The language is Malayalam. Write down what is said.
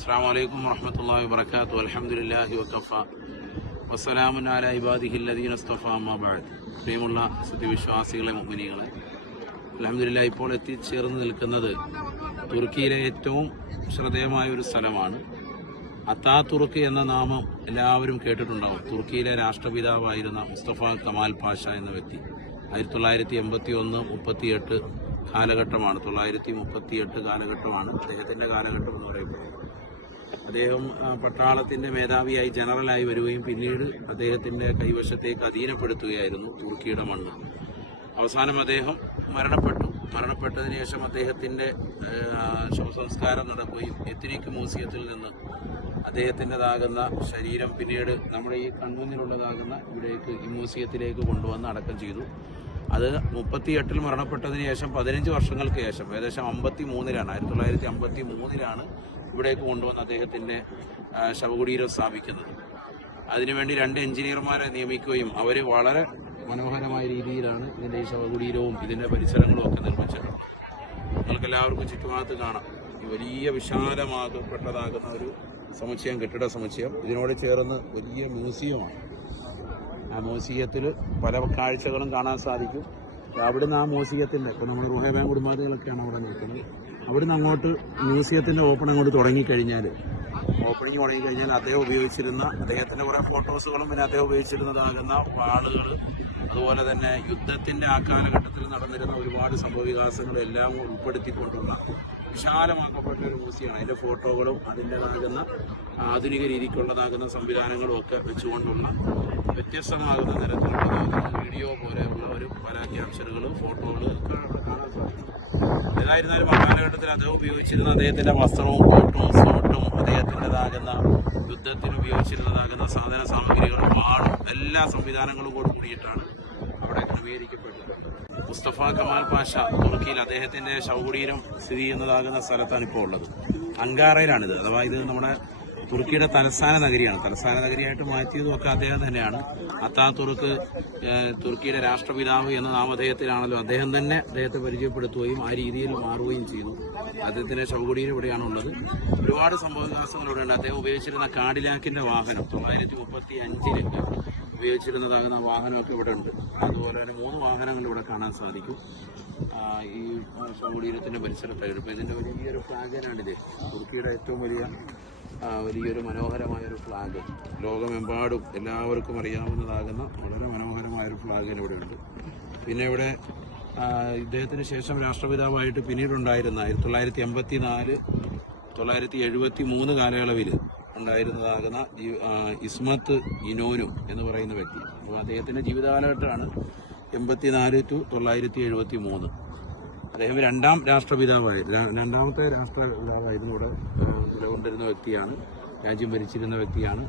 അസ്സലാമു അലൈക്കും വറഹ്മത്തുള്ളാഹി വബറകാതുഹു. അൽഹംദുലില്ലാഹി വകഫ വസ്സലാമുൻ അലാ ഇബാദിഹിൽ ലദീന ഇസ്തഫാ അമ്മാ ബഅദ്. പ്രിയമുള്ള സത്യവിശ്വാസികളെ, മുഅ്മിനീങ്ങളെ, അൽഹംദുലില്ലാഹ് ഇപ്പോൾ എത്തിച്ചേർന്ന് നിൽക്കുന്നത് തുർക്കിയിലെ ഏറ്റവും ശ്രദ്ധേയമായ ഒരു സ്ഥലമാണ്. അത്താതുർക്ക് എന്ന നാമം എല്ലാവരും കേട്ടിട്ടുണ്ടാവും. തുർക്കിയിലെ രാഷ്ട്രപിതാവായിരുന്ന മുസ്തഫ കമാൽ പാഷ എന്ന വ്യക്തി 1981-38 കാലഘട്ടമാണ്. 938 കാലഘട്ടമാണ് അദ്ദേഹത്തിൻ്റെ കാലഘട്ടം എന്ന് പറയപ്പെടുന്നത്. അദ്ദേഹം പട്ടാളത്തിൻ്റെ മേധാവിയായി, ജനറലായി വരികയും പിന്നീട് അദ്ദേഹത്തിൻ്റെ കൈവശത്തേക്ക് അധീനപ്പെടുത്തുകയായിരുന്നു തുർക്കിയുടെ മണ്ണ്. അവസാനം അദ്ദേഹം മരണപ്പെട്ടതിന് ശേഷം അദ്ദേഹത്തിൻ്റെ ശവസംസ്കാരം നടക്കുകയും എത്നിക് മ്യൂസിയത്തിൽ നിന്ന് അദ്ദേഹത്തിൻ്റെതാകുന്ന ശരീരം പിന്നീട് നമ്മുടെ ഈ കൺമുന്നിലുള്ളതാകുന്ന ഇവിടേക്ക് ഈ മ്യൂസിയത്തിലേക്ക് കൊണ്ടുവന്ന് അടക്കം ചെയ്തു. അത് 38-ൽ മരണപ്പെട്ടതിന് ശേഷം 15 വർഷങ്ങൾക്ക് ശേഷം ഏകദേശം 1953-ലാണ് ഇവിടേക്ക് കൊണ്ടുവന്ന് അദ്ദേഹത്തിൻ്റെ ശവകുടീരം സ്ഥാപിക്കുന്നത്. അതിനുവേണ്ടി 2 എഞ്ചിനീയർമാരെ നിയമിക്കുകയും അവർ വളരെ മനോഹരമായ രീതിയിലാണ് ഇതിൻ്റെ ഈ ശവകുടീരവും ഇതിൻ്റെ പരിസരങ്ങളും ഒക്കെ നിർമ്മിച്ചിട്ടുള്ളത്. നിങ്ങൾക്കെല്ലാവർക്കും ചുറ്റുഭാഗത്ത് കാണാം. ഈ വലിയ വിശാലമാകപ്പെട്ടതാകുന്ന ഒരു സമുച്ചയം, കെട്ടിട സമുച്ചയം. ഇതിനോട് ചേർന്ന് വലിയ മ്യൂസിയമാണ്. ആ മ്യൂസിയത്തിൽ പല കാഴ്ചകളും കാണാൻ സാധിക്കും. അവിടുന്ന് ആ മ്യൂസിയത്തിൻ്റെ, ഇപ്പോൾ നമ്മൾ റുഹൈബാൻ കുടുംബാദികളൊക്കെയാണ് അവിടെ നിൽക്കുന്നത്, അവിടുന്ന് അങ്ങോട്ട് മ്യൂസിയത്തിൻ്റെ ഓപ്പണിംഗ് അങ്ങോട്ട് തുടങ്ങിക്കഴിഞ്ഞാൽ അദ്ദേഹം ഉപയോഗിച്ചിരുന്ന, അദ്ദേഹത്തിൻ്റെ കുറേ ഫോട്ടോസുകളും പിന്നെ അദ്ദേഹം ഉപയോഗിച്ചിരുന്നതാകുന്ന വാളുകൾ, അതുപോലെ തന്നെ യുദ്ധത്തിൻ്റെ ആ കാലഘട്ടത്തിൽ നടന്നിരുന്ന ഒരുപാട് സംഭവവികാസങ്ങളും എല്ലാം ഉൾപ്പെടുത്തിക്കൊണ്ടുള്ള വിശാലമാക്കപ്പെട്ട ഒരു മ്യൂസിയമാണ്. അതിൻ്റെ ഫോട്ടോകളും അതിൻ്റെതാകുന്ന ആധുനിക രീതിക്കുള്ളതാകുന്ന സംവിധാനങ്ങളും ഒക്കെ വെച്ചുകൊണ്ടുള്ള വ്യത്യസ്തമാകുന്ന തരത്തിലുള്ളതാകുന്ന വീഡിയോ പോലെയുള്ള ഒരു പല ക്യാപ്ചറുകളും ഫോട്ടോകളും ഒക്കെ കാണാൻ സാധിക്കും. ഏതായിരുന്നാലും ആ കാലഘട്ടത്തിൽ അദ്ദേഹം ഉപയോഗിച്ചിരുന്ന അദ്ദേഹത്തിൻ്റെ വസ്ത്രവും കോട്ടും സൂട്ടും അദ്ദേഹത്തിൻ്റെതാകുന്ന യുദ്ധത്തിന് ഉപയോഗിച്ചിരുന്നതാകുന്ന സാധന സാമഗ്രികളും വാളും എല്ലാ സംവിധാനങ്ങളും കൂടി കൂടിയിട്ടാണ് അവിടെ ക്രമീകരിക്കപ്പെട്ടിട്ടുള്ളത്. മുസ്തഫ കമാൽ പാഷ തുർക്കിയിൽ അദ്ദേഹത്തിൻ്റെ ശവകുടീരം സ്ഥിതി ചെയ്യുന്നതാകുന്ന സ്ഥലത്താണ് ഇപ്പോൾ ഉള്ളത്. അങ്കാറയിലാണിത്. അഥവാ ഇത് നമ്മുടെ തുർക്കിയുടെ തലസ്ഥാന നഗരിയാണ്. തലസ്ഥാന നഗരിയായിട്ട് മാറ്റിയതും ഒക്കെ അദ്ദേഹം തന്നെയാണ്. അത്താതുർക്ക് തുർക്കിയുടെ രാഷ്ട്രപിതാവ് എന്ന നാമധേയത്തിലാണല്ലോ അദ്ദേഹം തന്നെ അദ്ദേഹത്തെ പരിചയപ്പെടുത്തുകയും ആ രീതിയിൽ മാറുകയും ചെയ്തു. അദ്ദേഹത്തിൻ്റെ ശവകുടീരം ഇവിടെയാണുള്ളത്. ഒരുപാട് സംഭവവികാസങ്ങളിവിടെ ഉണ്ട്. അദ്ദേഹം ഉപയോഗിച്ചിരുന്ന കാഡിലാക്കിൻ്റെ വാഹനം 935-ൽ ഉപയോഗിച്ചിരുന്നതാകുന്ന വാഹനമൊക്കെ ഇവിടെ ഉണ്ട്. അതുപോലെ തന്നെ 3 വാഹനങ്ങൾ ഇവിടെ കാണാൻ സാധിക്കും ഈ ശവകുടീരത്തിൻ്റെ പരിസരത്തായിട്ട്. ഇപ്പോൾ ഇതിൻ്റെ വലിയൊരു ഫ്ലാഗാണിത്. തുർക്കിയുടെ ഏറ്റവും വലിയൊരു മനോഹരമായൊരു ഫ്ലാഗ്, ലോകമെമ്പാടും എല്ലാവർക്കും അറിയാവുന്നതാകുന്ന വളരെ മനോഹരമായൊരു ഫ്ലാഗ് ഇവിടെ ഉണ്ട്. പിന്നെ ഇവിടെ ഇദ്ദേഹത്തിന് ശേഷം രാഷ്ട്രപിതാവായിട്ട് പിന്നീടുണ്ടായിരുന്ന 1984-973 കാലയളവിൽ ഉണ്ടായിരുന്നതാകുന്ന ഇസ്മത്ത് ഇനോനു എന്ന് പറയുന്ന വ്യക്തി. അപ്പോൾ അദ്ദേഹത്തിൻ്റെ ജീവിതകാലഘട്ടമാണ് 1984-973. അദ്ദേഹം രണ്ടാമത്തെ രാഷ്ട്രപിതാവായിരുന്നു. ഇവിടെ നിലകൊണ്ടിരുന്ന വ്യക്തിയാണ്, രാജ്യം ഭരിച്ചിരുന്ന വ്യക്തിയാണ്.